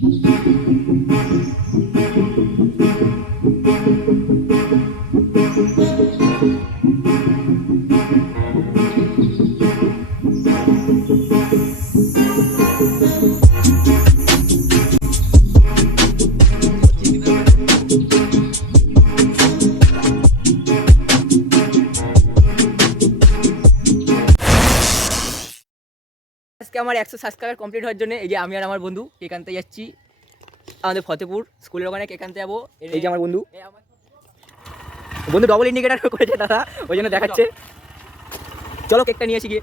আজকে আমার 100 subscriber complete হওয়ার জন্য এই যে আমি আর আমার বন্ধু কেক আনতে যাচ্ছি আমাদের ফতেপুর স্কুলের ওখানে কেক আনতে যাবো। এই যে আমার বন্ধু ডবল ইন্ডিকেটার করেছে দাদা, ওই জন্য দেখাচ্ছে। চলো কেকটা নিয়ে আসি গিয়ে।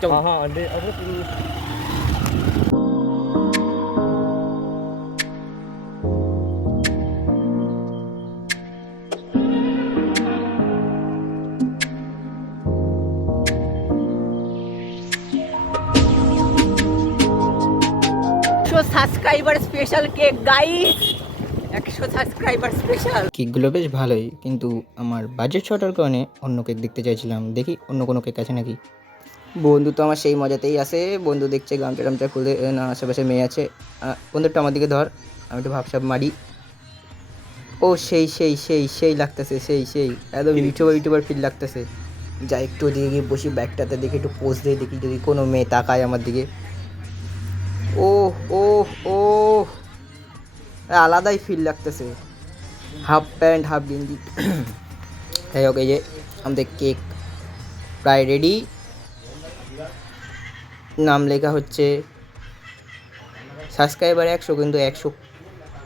চলো। Subscriber special cake guys, 100 subscriber special. কেকগুলো বেশ ভালোই, কিন্তু আমার বাজেট শর্টের কারণে অন্য কেক দেখতে চাইছিলাম। দেখি অন্য কোনো কেক আছে নাকি। বন্ধু তো আমার সেই মজাতেই আসে। বন্ধু দেখছে গামছা টামছা খুলে না, আশেপাশে মেয়ে আছে। বন্ধুটা আমার দিকে ধর, আমি একটু ভাবসাব মারি। ও সেই সেই সেই সেই লাগতেছে, সেই সেই একদম ইউটিউবার ফিল লাগতেছে। যাই একটু ওদিকে গিয়ে বসি, ব্যাগটাতে দেখি একটু পোজ দিয়ে দেখি যদি কোনো মেয়ে তাকায় আমার দিকে। ও ও ও আলাদাই ফিল লাগতেছে, হাফ প্যান্ট হাফ গেঞ্জি। যাই হোক, এই যে আমাদের কেক প্রায় রেডি। নাম লেখা হচ্ছে সাবস্ক্রাইবার 100, কিন্তু 100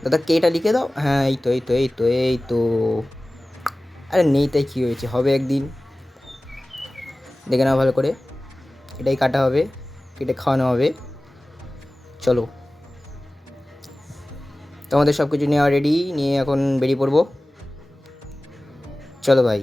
দাদা কেটা লিখে দাও। হ্যাঁ এই তো এই তো এই তো এই তো। আরে নেই তাই কী হয়েছে, হবে একদিন, দেখে নাও ভালো করে। এটাই কাটা হবে, কেটে খাওয়ানো হবে। চলো, তোমাদের সব কিছু নেওয়া রেডি, নিয়ে এখন বেরিয়ে পড়বো। চলো ভাই।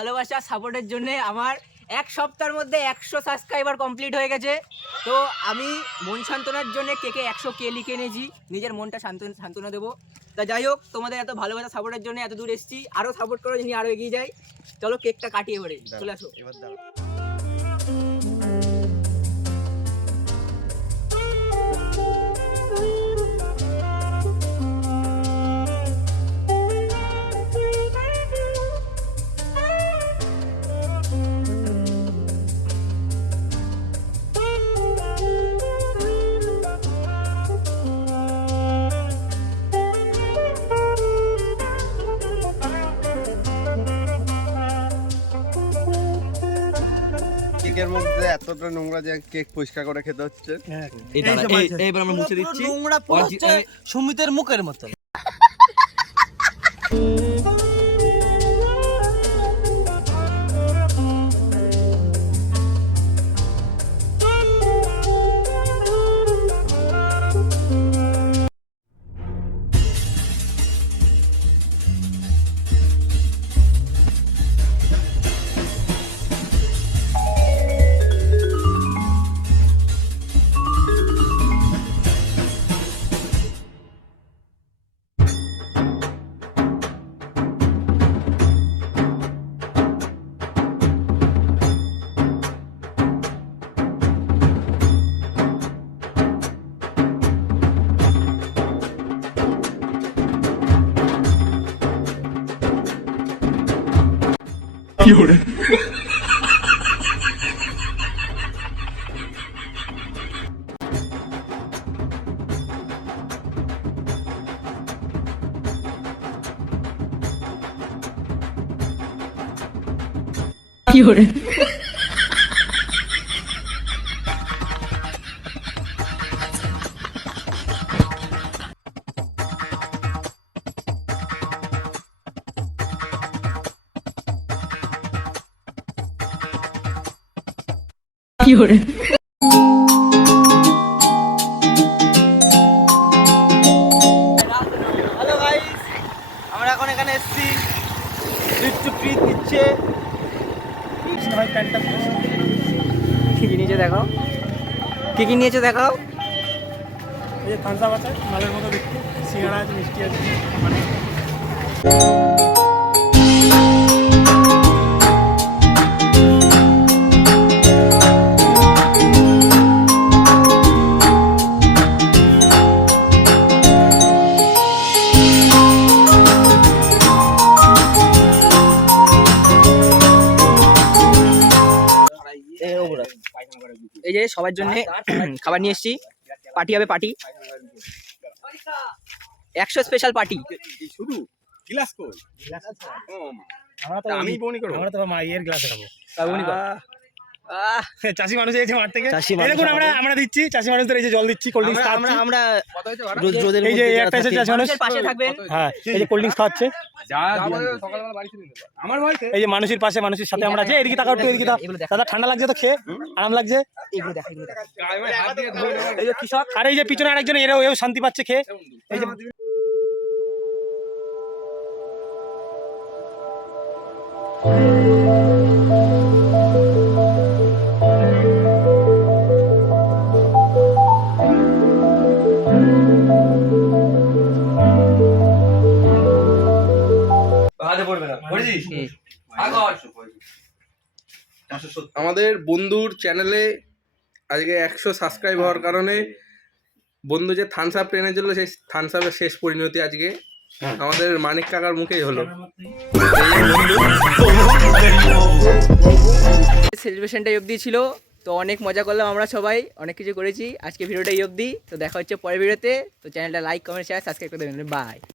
ভালোবাসা সাপোর্টের জন্য আমার 1 সপ্তাহের মধ্যে 100 সাবস্ক্রাইবার কমপ্লিট হয়ে গেছে। তো আমি মন সান্ত্বনার জন্য কেকে 100 কে লিখে এনেছি, নিজের মনটা সান্ত্বনা দেবো। তা যাই হোক, তোমাদের এত ভালোবাসা সাপোর্টের জন্য এত দূর এসেছি, আরও সাপোর্ট করো যিনি আরও এগিয়ে যায়। চলো কেকটা কাটিয়ে এবারে চলে আসো। এবার দাও। কেকের মধ্যে এতটা নোংরা যে কেক পরিষ্কার করে খেতে হচ্ছে। এইবার আমরা মুছে দিচ্ছি। নোংরা পড়ছে সুমিতের মুখের মতো। হ্যালো গাইস, আমরা এখন এখানে এসেছি ফ্রিজ দিচ্ছে। ভাই প্যান্টটা কি কি নিয়েছে দেখাও, কি কি নিয়েছে দেখাও। এই যে থামস আপ আছে মালের মতো দেখতে, সিঙ্গাড়া আছে, মিষ্টি আছে। এই যে সবার জন্য খাবার নিয়ে এসেছি, পার্টি হবে পার্টি, 100 স্পেশাল পার্টি। শুধু গ্লাস কই আমরা তো আমি বনি করব আমরা তো মায়ের গ্লাসে খাবো। আহ, চাষি মানুষ এসেছে মাঠ থেকে, চাষি এই মানুষ দেখুন আমরা আমরা দিচ্ছি চাষি মানুষদের, এই যে জল দিচ্ছি, কোল্ড ড্রিঙ্কস খাওয়াচ্ছি। আমরা এই যে একটা এসেছে চাষি মানুষ, মানুষের পাশে থাকবেন। হ্যাঁ এই যে কোল্ড ড্রিঙ্কস খাওয়াচ্ছে। সকালবেলা বাড়ি ছিল আমার বাড়িতে এই যে মানুষের পাশে মানুষের সাথে আমরা আছি। এদিকে তাকাও একটু, এদিকে তাকাও। এগুলো দেখো। দাদা ঠান্ডা লাগছে তো, খেয়ে আরাম লাগছে। এগুলো দেখো, এগুলো দেখো। হাত দিয়ে ধরে নেবো। এই যে কৃষক, আর এই যে পিছনে আরেকজন, এও শান্তি পাচ্ছে খেয়ে। এই যে আমাদের বন্ধুর চ্যানেলে আজকে 100 সাবস্ক্রাইব হওয়ার কারণে বন্ধু যে থামস আপ টেনেছিল সেই থামস আপের শেষ পরিণতি আজকে আমাদের মানিক কাকার মুখেই হলো। সেলিব্রেশনটা অবধি ছিল, তো অনেক মজা করলাম আমরা সবাই, অনেক কিছু করেছি। আজকে ভিডিওটা অবধি, তো দেখা হচ্ছে পরের ভিডিওতে। তো চ্যানেলটা লাইক কমেন্ট শেয়ার সাবস্ক্রাইব করে দেবেন। বাই।